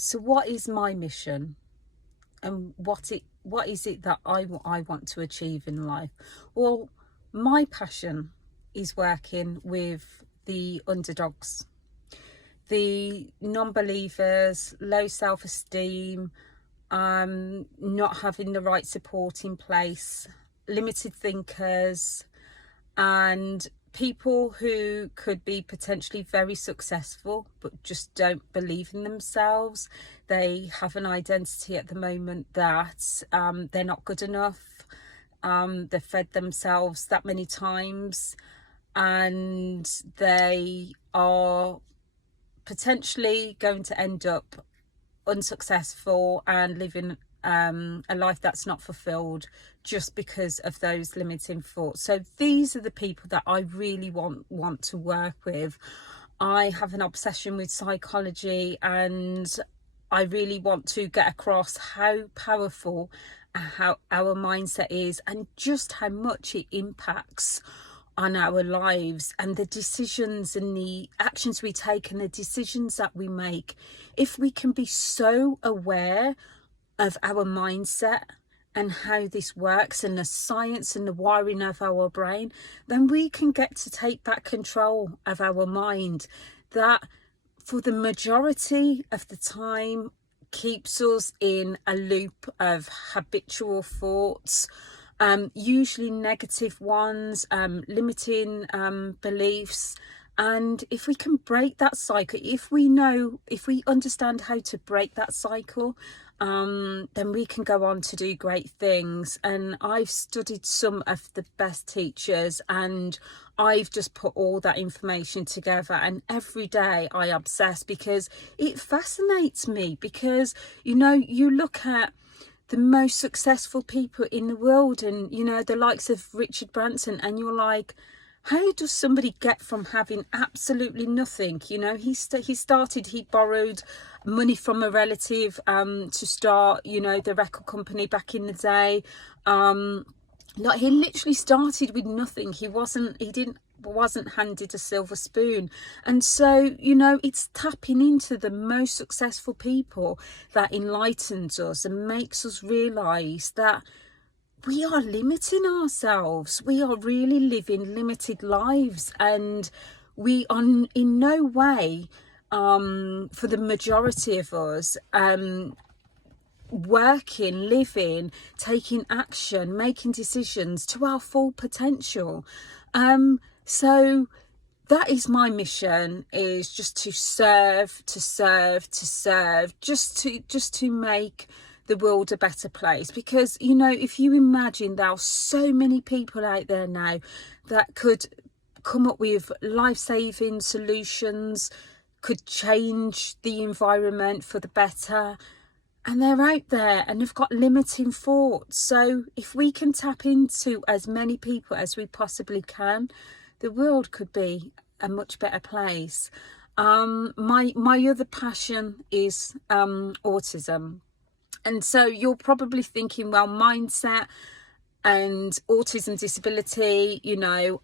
So what is my mission, and what is it that I want to achieve in life? Well, my passion is working with the underdogs, the non-believers, low self-esteem, not having the right support in place, limited thinkers, and people who could be potentially very successful but just don't believe in themselves. They have an identity at the moment that they're not good enough. They've fed themselves that many times, and they are potentially going to end up unsuccessful and living a life that's not fulfilled just because of those limiting thoughts. So these are the people that I really want to work with. I have an obsession with psychology, and I really want to get across how powerful how our mindset is, and just how much it impacts on our lives, and the decisions and the actions we take and the decisions that we make. If we can be so aware of our mindset and how this works, and the science and the wiring of our brain, then we can get to take back control of our mind, that for the majority of the time keeps us in a loop of habitual thoughts, usually negative ones, limiting beliefs. And if we can break that cycle, if we understand how to break that cycle, then we can go on to do great things. And I've studied some of the best teachers, and I've just put all that information together, and every day I obsess, because it fascinates me. Because you look at the most successful people in the world, and the likes of Richard Branson, and you're like, how does somebody get from having absolutely nothing? He borrowed money from a relative to start the record company back in the day. Like, he literally started with nothing. He wasn't handed a silver spoon. And so it's tapping into the most successful people that enlightens us and makes us realize that we are limiting ourselves. We are really living limited lives, and we are in no way, for the majority of us, working, living, taking action, making decisions to our full potential. So that is my mission, is just to serve, just to make the world a better place. Because if you imagine, there are so many people out there now that could come up with life-saving solutions, could change the environment for the better, and they're out there and they've got limiting thoughts. So if we can tap into as many people as we possibly can, the world could be a much better place. My other passion is autism. And so you're probably thinking, well, mindset and autism disability,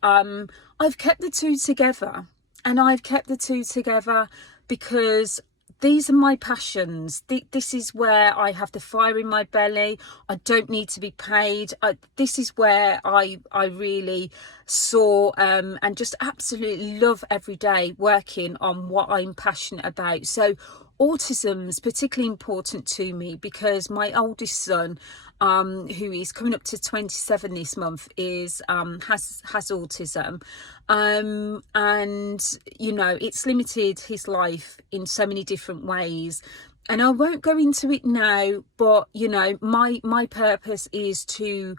I've kept the two together. And I've kept the two together because these are my passions. This is where I have the fire in my belly. I don't need to be paid. This is where I really saw and just absolutely love every day working on what I'm passionate about. So autism's particularly important to me because my oldest son, who is coming up to 27 this month, has autism, and it's limited his life in so many different ways. And I won't go into it now, but my purpose is to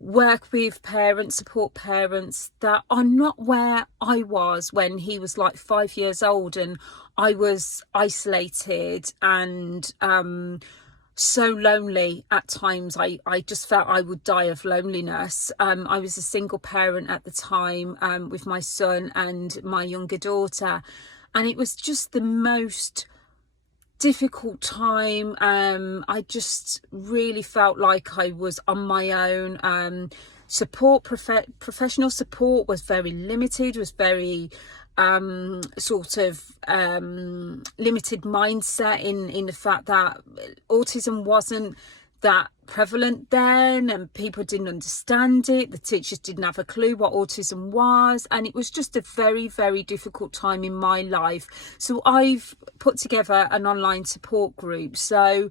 work with parents, support parents that are not where I was when he was like 5 years old, and I was isolated and so lonely at times. I just felt I would die of loneliness. I was a single parent at the time, with my son and my younger daughter, and it was just the most difficult time. I just really felt like I was on my own. support, professional support was very limited, was very limited mindset in the fact that autism wasn't that prevalent then, and people didn't understand it. The teachers didn't have a clue what autism was, and it was just a very, very difficult time in my life. So I've put together an online support group. So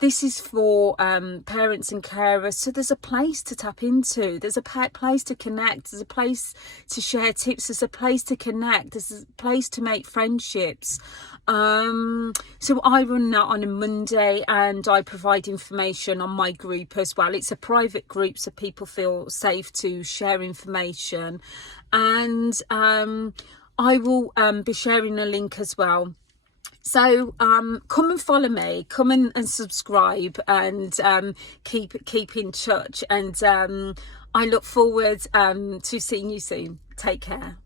this is for parents and carers. So there's a place to tap into. There's a place to connect. There's a place to share tips. There's a place to connect. There's a place to make friendships. So I run that on a Monday, and I provide information on my group as well. It's a private group, so people feel safe to share information. And I will be sharing a link as well. So come and follow me, come and subscribe, and keep in touch. And I look forward to seeing you soon. Take care.